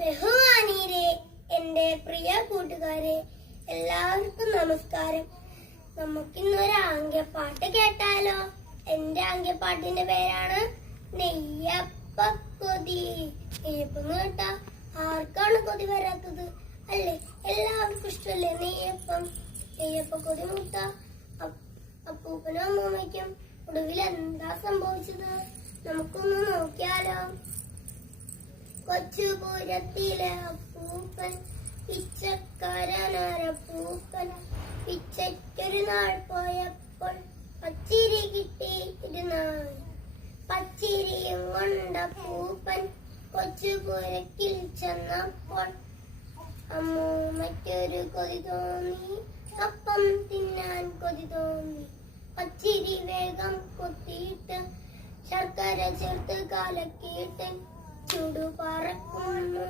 ബഹുമാനീയരെ, എന്റെ പ്രിയ കൂട്ടുകാരെ, എല്ലാവർക്കും നമസ്കാരം. നമുക്കിന്നൊരു ആംഗ്യപ്പാട്ട് കേട്ടാലോ? എന്റെ ആംഗ്യപ്പാട്ടിന്റെ പേരാണ് നെയ്യപ്പക്കൊതി. നെയ്യപ്പം കേട്ടാ ആർക്കാണ് കൊതി വരാത്തത്? അല്ലേ? എല്ലാവർക്കും ഇഷ്ടമല്ലേ നെയ്യപ്പം? നെയ്യപ്പക്കൊതി മുട്ട അപ്പൂപ്പനും അമ്മൂമ്മയ്ക്കും ഒടുവിൽ എന്താ സംഭവിച്ചത്? നമുക്കൊന്ന് നോക്കിയാലോ. കൊച്ചുപുരത്തിലെ അപ്പൂപ്പൻ പിച്ചക്കാരനപ്പൂപ്പൻ പിച്ചയ്ക്കൊരു നാൾ പോയപ്പോൾ പച്ചിരി കിട്ടിയിരുന്നായി. പച്ചിരിയും കൊണ്ടപ്പൂപ്പൻ കൊച്ചുപുരക്കിൽ ചെന്നപ്പോൾ അമ്മൂമ്മയ്ക്കൊരു കൊതി തോന്നി, അപ്പം തിന്നാൻ കൊതി തോന്നി. പച്ചിരി വേഗം കൊത്തിയിട്ട് ശർക്കര ചേർത്ത് കലക്കിയിട്ട് ചുടു പറക്കുന്നു.